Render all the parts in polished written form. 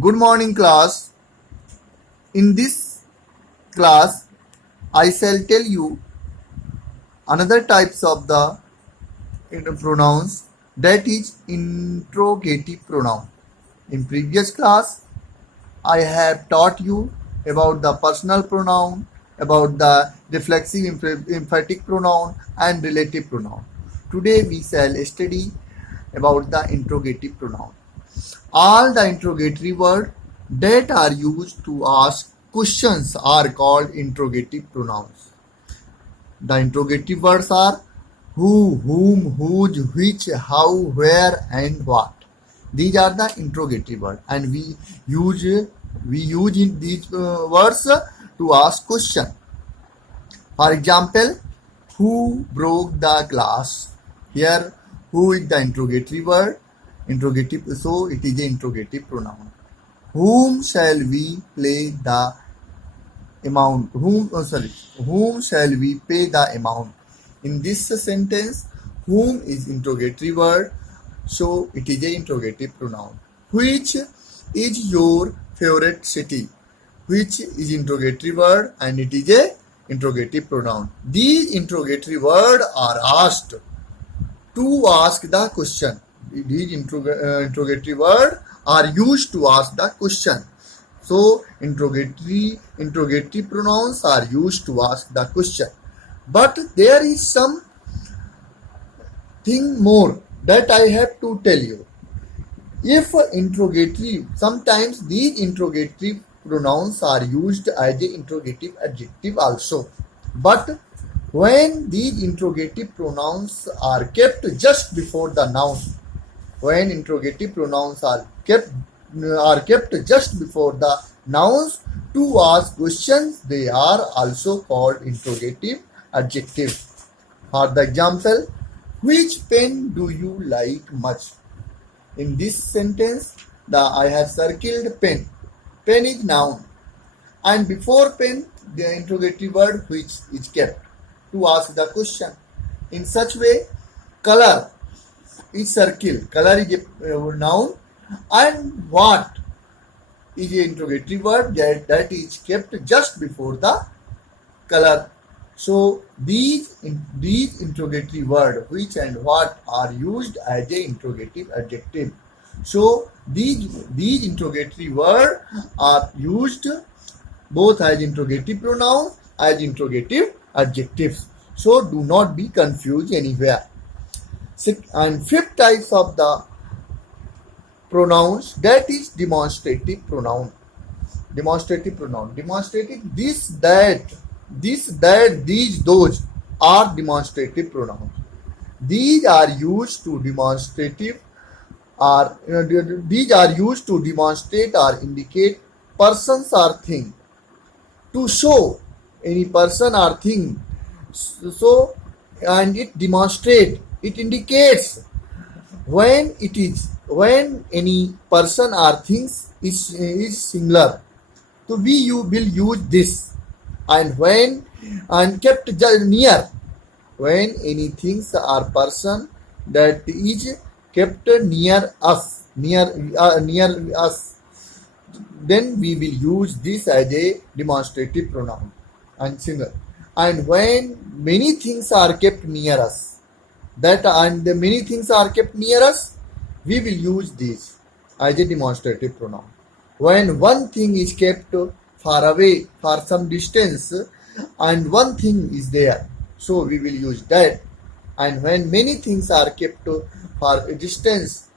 Good morning, class. In this class, I shall tell you another types of the pronouns, that is interrogative pronoun. In previous class, I have taught you about the personal pronoun, about the reflexive emphatic pronoun and relative pronoun. Today we shall study about the interrogative pronoun. All the interrogatory words that are used to ask questions are called interrogative pronouns. The interrogative words are who, whom, whose, which, how, where, and what. These are the interrogative words, and we use in these words to ask question. For example, who broke the glass? Here, who is the interrogatory word? Interrogative, so it is an interrogative pronoun. Whom shall we play the amount? Whom shall we pay the amount? In this sentence, whom is interrogatory word, so it is an interrogative pronoun. Which is your favorite city? Which is interrogatory word and it is a interrogative pronoun. These interrogatory words are asked to ask the question. These interrogatory words are used to ask the question. So interrogative pronouns are used to ask the question. But there is some thing more that I have to tell you. If interrogatory, sometimes these interrogative pronouns are used as a interrogative adjective also. But when these interrogative pronouns are kept just before the noun, when interrogative pronouns are kept just before the nouns to ask questions, they are also called interrogative adjectives. For the example, which pen do you like much? In this sentence, I have circled pen. Pen is noun, and before pen, the interrogative word which is kept to ask the question. In such way, color is circle. Color is a noun, and what is an interrogatory word that is kept just before the color. So these interrogatory words which and what are used as a interrogative adjective. So these interrogatory words are used both as interrogative pronoun as interrogative adjectives. So do not be confused anywhere. And fifth types of the pronouns, that is demonstrative pronoun. Demonstrative pronoun. Demonstrative this, that, these, those are demonstrative pronouns. These are used to demonstrate or indicate persons or thing, to show any person or thing. So, and it demonstrates, it indicates when any person or things is singular. So you will use this. And when and kept near, when any things or person that is kept near us, then we will use this as a demonstrative pronoun and singular. And when many things are kept near us, many things are kept near us, we will use this as a demonstrative pronoun. When one thing is kept far away for some distance and one thing is there, so we will use that. And when many things are kept for a distance,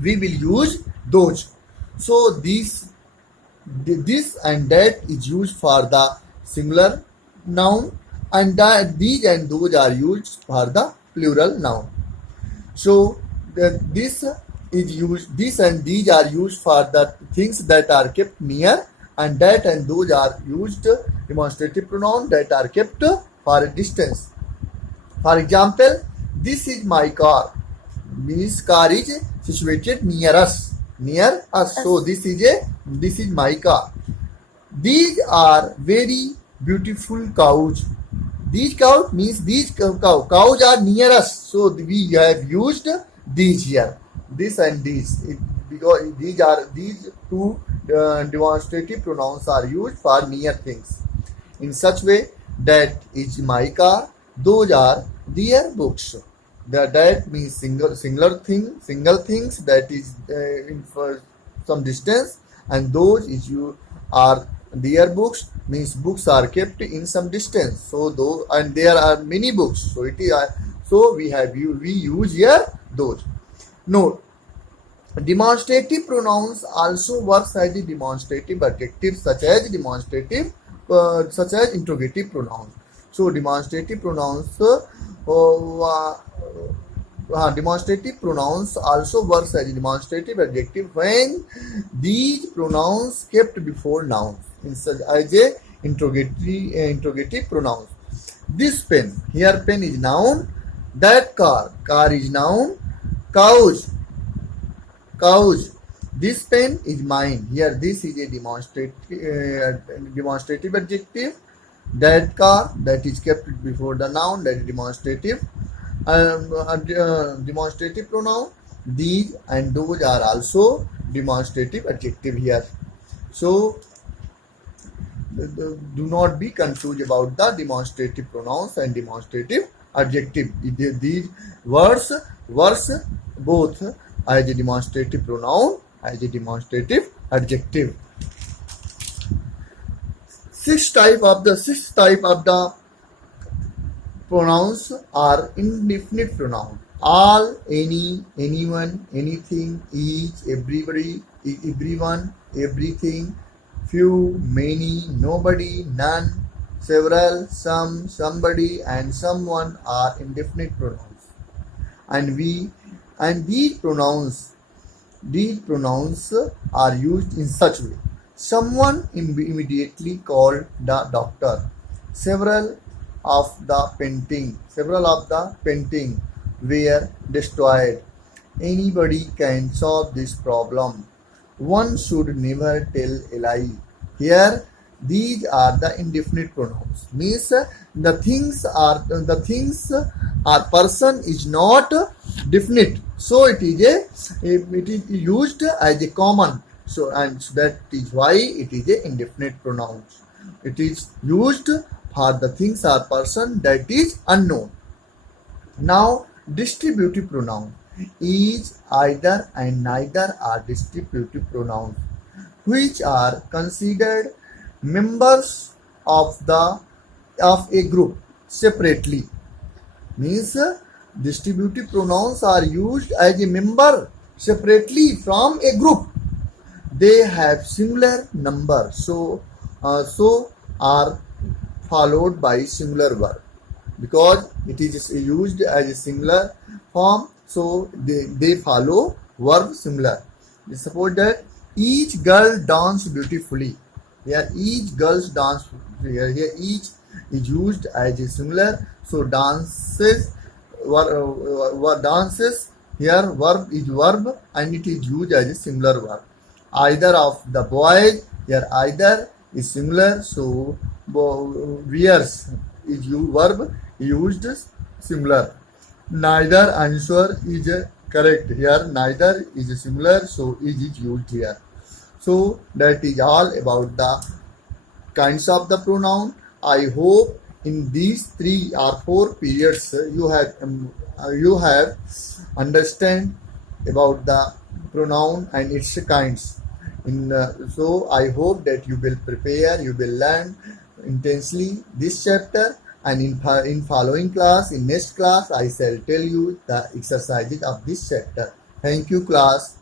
we will use those. So this and that is used for the singular noun, and these and those are used for the plural noun. So this and these are used for the things that are kept near, and that and those are used demonstrative pronoun that are kept for a distance. For example, this is my car. This car is situated near us. So this is my car. These are very beautiful cows. These cows means these cows are near us. So we have used these here. This and these. because these two demonstrative pronouns are used for near things in such way that is my car, those are their books. That means single things that is in for some distance, and those is you are their books means books are kept in some distance. So though and there are many books. So it is so we use here those. Note: demonstrative pronouns also works as a demonstrative adjective, such as interrogative pronouns. So demonstrative pronouns also works as a demonstrative adjective when these pronouns kept before nouns, such as a interrogative pronouns. This pen, here pen is noun. That car is noun. Couch, this pen is mine. Here this is a demonstrative adjective. That car, that is kept before the noun, that is demonstrative. Demonstrative pronoun. These and those are also demonstrative adjective here. So do not be confused about the demonstrative pronouns and demonstrative adjective. These words both as a demonstrative pronoun, as a demonstrative adjective. Sixth type of the pronouns are indefinite pronouns. All, any, anyone, anything, each, everybody, everyone, everything, few, many, nobody, none, several, some, somebody, and someone are indefinite pronouns. And these pronouns are used in such way: someone immediately called the doctor. Several of the painting were destroyed. Anybody can solve this problem. One should never tell a lie. Here, these are the indefinite pronouns. Means the things are person is not definite. So it is used as a common. So and that is why it is a indefinite pronoun. It is used for the things or person that is unknown. Now distributive pronoun. Is, either, and neither are distributive pronouns, which are considered members of a group separately. Means distributive pronouns are used as a member separately from a group. They have similar number, so are followed by singular verb, because it is used as a singular form. So they follow verb similar. Suppose that each girl dance beautifully. Here each girls dance. Here each is used as a singular. So dances. Dances. Here verb is verb and it is used as a singular verb. Either of the boys. Here either is singular. So wears is verb used singular. Neither answer is correct. Here neither is singular, so is used here. So that is all about the kinds of the pronoun. I hope in these 3 or 4 periods you have understand about the pronoun and its kinds. So I hope that you will prepare, you will learn intensely this chapter, and in following class, in next class, I shall tell you the exercises of this chapter. Thank you, class.